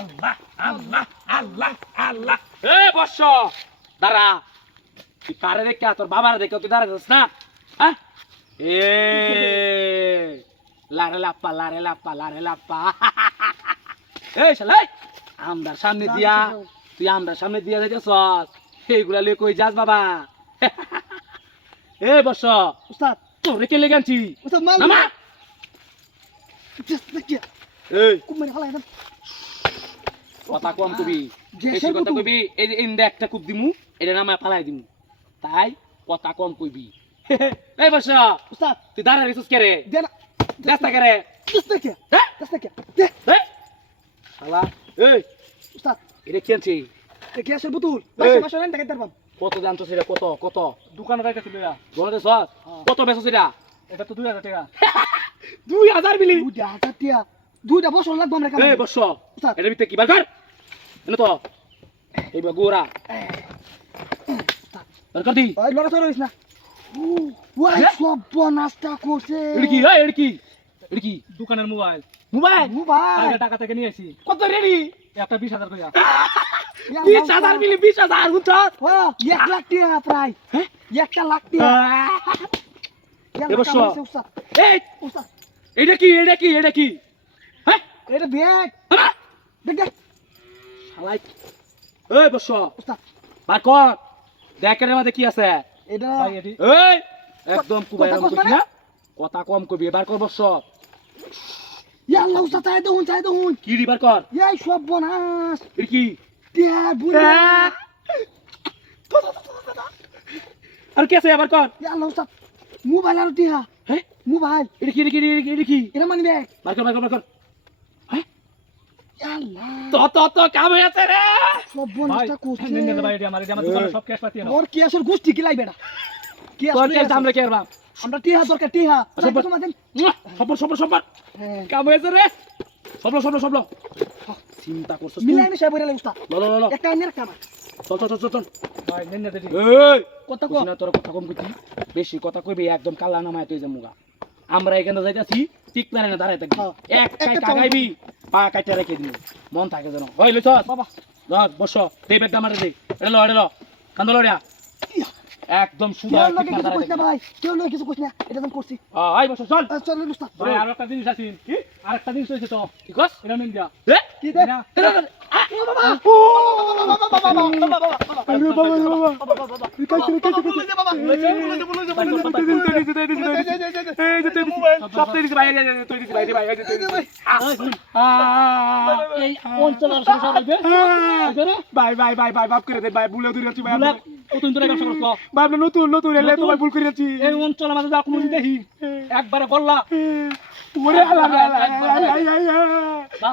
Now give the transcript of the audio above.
আল্লাহ আল্লাহ আল্লাহ আল্লাহ এ বর্ষ দাঁড়া তুই কারে দেখে তোর বাবার দেখে তুই দাঁড়াইছিস না হ্যাঁ এ লারে লাপ্পা এই শালাই আমদার সামনে দিয়া তুই আমদার সামনে দিয়া যাইতেছস এইগুলা লই কই যাস বাবা এ বর্ষ উস্তাদ তোরে কে লেগানছি উস্তাদ মাল নামা জাস্ট দেখি এই খুব মেরে হালাই না কথা কম কবি যে বেশি সে কথা কুতুব। কবি এই যে ইন্দা একটা কুপ দিমু এটা নামায় ফালাই দিমু তাই কথা কম কইবি এই বর্ষ উস্তাদ তুই দাঁড়া রেছিস কে রে দে না রাস্তা কে রে জাস্ট দেখি হ্যাঁ জাস্ট দেখি দে এই শালা এই উস্তাদ এটা কি আনছি এ গ্যাসের বোতল এই। মাসে নেন দেখে পারবাম কত জানতো সেটা কত কত দোকানে রাখা ছিল বলে দে সস কত বেচো সেটা এটা তো 2000 টাকা 2000 মিলি দুইটা হাজার টিয়া দুইটা বছর লাগবে আমরা এই বর্ষ এটা ভিতরে কি বার কর এনে তো এই বগুড়া বার কর দি ওই লড়া চড়িস না ওই হ্যাঁ? সব বনাসটা করছে এটা কি এই এটা কি দোকানের মোবাইল মোবাইল মোবাইল টাকা থেকে নিয়েছি কত রেডি একটা 20000 টাকা 20000 মিলি 20000 গুণ ও 1 লাখ টিয়া প্রায় হ্যাঁ 1 লাখ টিয়া এ বর্ষ। উস্তাদ এই উস্তাদ এটা কি হ্যাঁ এটা ব্যাগ দেখ দেখ শালাই এই বর্ষ উস্তাদ বার কর দেখের মধ্যে কি আছে এটা ভাই এটি এই একদম কুবাই কথা রকম কস কইছ না? না কথা কম কবি বার কর বর্ষ ইয়া আল্লাহ উস্তাদ চাই দহুন কি রি বার কর এই সব বনাস এটা কি টিয়া বুড়া আর কি আছে বার কর ইয়া আল্লাহ উস্তাদ মোবাইল আর টিয়া হ্যাঁ মোবাইল এটা কি এটা মানি ব্যাগ বার কর হ্যাঁ ইয়া আল্লাহ তো কাম হয়ে আছে রে সব ভাই বনাসটা করছে নেন নেন ভাই এটি আমার দোকানে সব ক্যাশ পাতি নাও ওর কি আসল গোষ্ঠী কি লাইবে না কি তোর আসল কে আমরা কে আরবা আমরা টিহা দরকার টিহা সব- তোমাদের সবর হ্যাঁ কাম হয়ে আছে রে সবল চিন্তা করছস তুই মিলাই মিশাই বইরা উস্তাদ ল একটা আইনের কামা চল ভাই নেন না দেখি এই কত কো কইছি না তোর কথা কম কইছি বেশি কথা কইবি একদম কালা নামায় তুই যামুগা আমরা এখানে যাইতাছি ঠিক পারে না দাঁড়াই থাকবি হ্যাঁ। এক কাই একটা কাগাইবি পা কাইটা রেখে দিবি মন থাকে যেন হই লইছ বাবা ধর বস দে বেগটা মারে দে এটা ল কান্দল রিয়া একদম সুদা কেউ ঠিক লোকে না কিছু কইছ দাঁড়াই না ভাই কেউ লোকে কিছু কইছ না এটা আমি করছি আই বস চল চল উস্তাদ ভাই আর একটা জিনিস আছে কি আরেকটা জিনিস হইছে তো ঠিক আছে এটা নেন যা এ কি দে না। এই অঞ্চলের সংসার হইবে ভাই বাপ করে দে ভাই ভুলে ধরেছি ভাই বুলাক কতদিন ধরে ব্যবসা করছো ভাই নতুন এলে তোমায় ভুল করেছি এই অঞ্চলের মাঝে যা কোনো দেখি একবারে বললা ওরে আল্লাহ না।